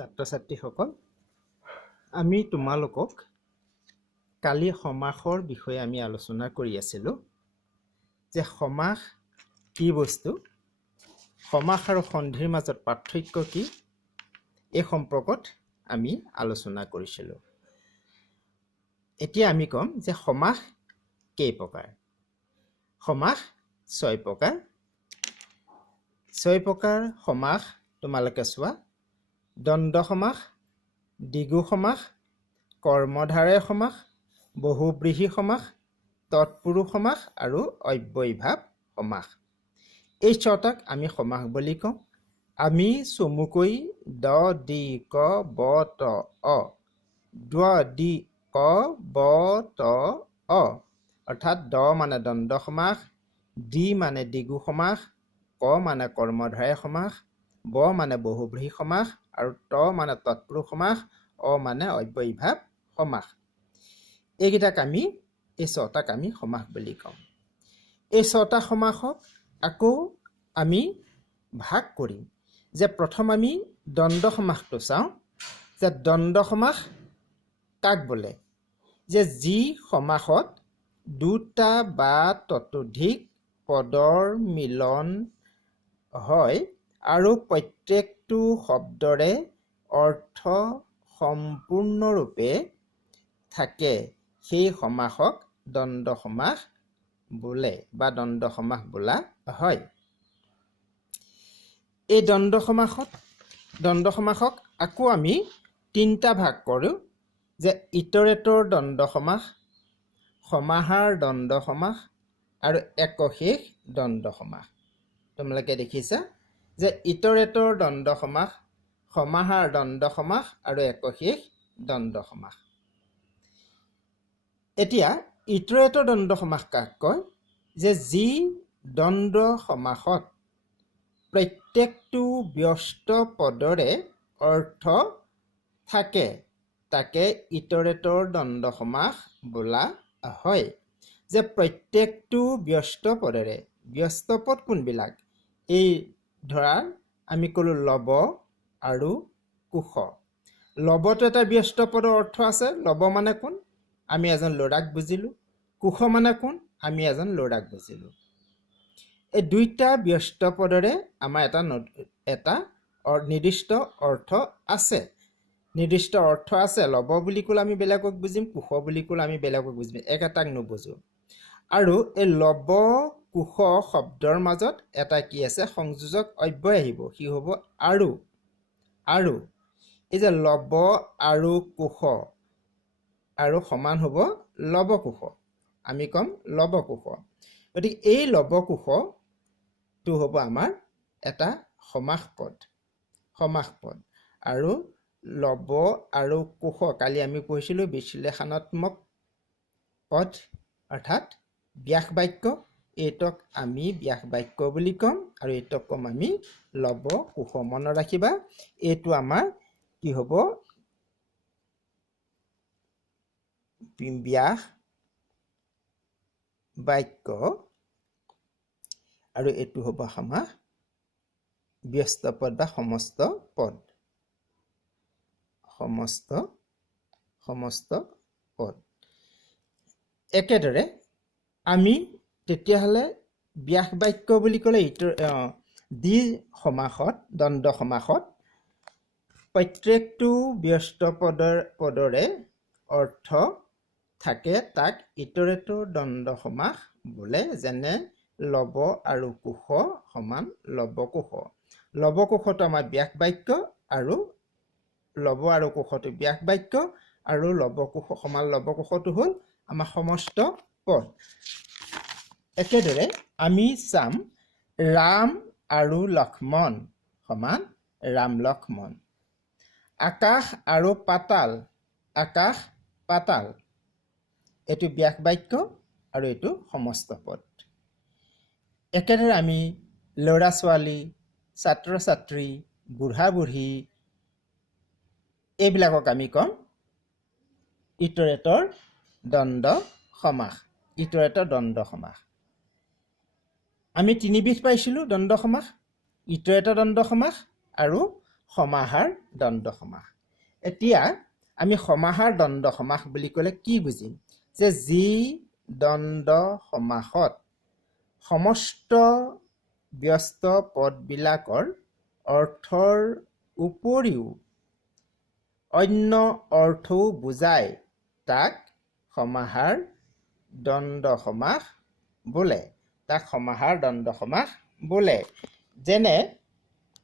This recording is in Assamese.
ছাত্ৰ-ছাত্ৰীসকল আমি তোমালোকক কালি সমাসৰ বিষয়ে আমি আলোচনা কৰি আছিলোঁ যে সমাস কি বস্তু সমাস আৰু সন্ধিৰ মাজত পাৰ্থক্য কি এই সম্পৰ্কত আমি আলোচনা কৰিছিলোঁ এতিয়া আমি কম যে সমাস কেই প্ৰকাৰ সমাস 6 প্ৰকাৰ 6 প্ৰকাৰ সমাস তোমালোকে চোৱা দ্বন্দ্ব সমাস দ্বিগু সমাস কৰ্মধাৰয় সমাস বহুব্ৰীহি সমাস তৎপুৰুষ সমাস আৰু অব্যয়ীভাৱ সমাস এই ছটাক আমি সমাস বুলি কওঁ আমি চমুকৈ দ দি ক ব ত অ দ দি ক ব ত অ অৰ্থাৎ দ মানে দ্বন্দ্ব সমাস দি মানে দ্বিগু সমাস ক মানে কৰ্মধাৰয় সমাস ব মানে বহুব্ৰীহি সমাস আৰু ত মানে তৎপুৰুষ সমাস অ মানে অব্যয়ীভাৱ সমাস এইকেইটাক আমি এই ছটাক আমি সমাস বুলি কওঁ এই ছটা সমাসক আকৌ আমি ভাগ কৰিম যে প্ৰথম আমি দ্বন্দ্ব সমাসটো চাওঁ যে দ্বন্দ্ব সমাস কাক বোলে যে যি সমাসত দুটা বা ততোধিক পদৰ মিলন হয় আৰু প্ৰত্যেকটো শব্দৰে অৰ্থ সম্পূৰ্ণৰূপে থাকে সেই সমাসক দ্বন্দ্ব সমাস বোলে বা দ্বন্দ্ব সমাস বোলা হয় এই দ্বন্দ্ব সমাসক আকৌ আমি তিনিটা ভাগ কৰোঁ যে ইতৰেতৰ দ্বন্দ্ব সমাস সমাহাৰ দ্বন্দ্ব সমাস আৰু একশেষ দ্বন্দ্ব সমাস তোমালোকে দেখিছা যে ইতৰেতৰ দ্বন্দ্ব সমাস সমাহাৰ দ্বন্দ্ব সমাস আৰু একশেষ দ্বন্দ্ব সমাস এতিয়া ইতৰেতৰ দ্বন্দ্ব সমাস কাক কয় যে যি দ্বন্দ্ব সমাসত প্ৰত্যেকটো ব্যস্ত পদৰে অৰ্থ থাকে তাকে ইতৰেতৰ দ্বন্দ্ব সমাস বোলা হয় যে প্ৰত্যেকটো ব্যস্ত পদৰে ব্যস্ত পদ কোনবিলাক এই ধৰা আমি ক'লো লব আৰু কুশ লবটো এটা ব্যস্ত পদৰ অৰ্থ আছে লব মানে কোন আমি এজন ল'ৰাক বুজিলোঁ কুশ মানে কোন আমি এজন ল'ৰাক বুজিলোঁ এই দুইটা ব্যস্ত পদৰে আমাৰ এটা নিৰ্দিষ্ট অৰ্থ আছে লব বুলি ক'লে আমি বেলেগক বুজিম কুশ বুলি ক'লে আমি বেলেগক বুজিম একেটাক নুবুজো আৰু এই লব কুশ শব্দৰ মাজত এটা কি আছে সংযোজক অব্যয় আহিব কি হ'ব আৰু এই যে লব আৰু কুশ আৰু সমান হ'ব লবকুশ আমি কম লবকুশ গতিকে এই লবকুশটো হ'ব আমাৰ এটা সমাস পদ আৰু লব আৰু কুশ কালি আমি পঢ়িছিলোঁ বিশ্লেষণাত্মক পদ অৰ্থাৎ ব্যাস বাক্য এইটোক আমি ব্যাস বাক্য বুলি ক'ম আৰু এইটোক ক'ম আমি লব কুশ মনত ৰাখিবা এইটো আমাৰ কি হ'ব ব্যাস বাক্য আৰু এইটো হ'ব আমাৰ ব্যস্ত পদ বা সমস্ত পদ একেদৰে আমি তেতিয়াহ'লে ব্যাস বাক্য বুলি ক'লে দ্বন্দ্ব সমাসত প্ৰত্যেকটো ব্যস্ত পদৰে অৰ্থ থাকে তাক ইতৰেতৰ দ্বন্দ্ব সমাস বোলে যেনে লব আৰু কুশ সমান লবকুশটো আমাৰ ব্যাস বাক্য আৰু লব আৰু কুশটো ব্যাস বাক্য আৰু লবকুশ সমান লবকুশটো হ'ল আমাৰ সমস্ত পদ একেদৰে আমি চাম ৰাম আৰু লক্ষ্মণ সমান ৰাম লক্ষ্মণ আকাশ আৰু পাতাল এইটো ব্যাস বাক্য আৰু এইটো সমস্ত পদ একেদৰে আমি ল'ৰা ছোৱালী ছাত্ৰ ছাত্ৰী বুঢ়া বুঢ়ী এইবিলাকক আমি ক'ম ইতৰেতৰ দ্বন্দ্ব সমাস আমি তিনিবিধ পাইছিলোঁ দ্বন্দ্ব সমাস ইতৰেতৰ দ্বন্দ্ব সমাস আৰু সমাহাৰ দ্বন্দ্ব সমাস। এতিয়া আমি সমাহাৰ দ্বন্দ্ব সমাস বুলি ক'লে কি বুজিম? যে যি দ্বন্দ্ব সমাসত সমস্ত ব্যস্ত পদবিলাকৰ অৰ্থৰ উপৰিও অন্য অৰ্থও বুজায় তাক সমাহাৰ দ্বন্দ্ব সমাস বোলে। তাক সমাহাৰ দ্বন্দ্ব সমাস বোলে। যেনে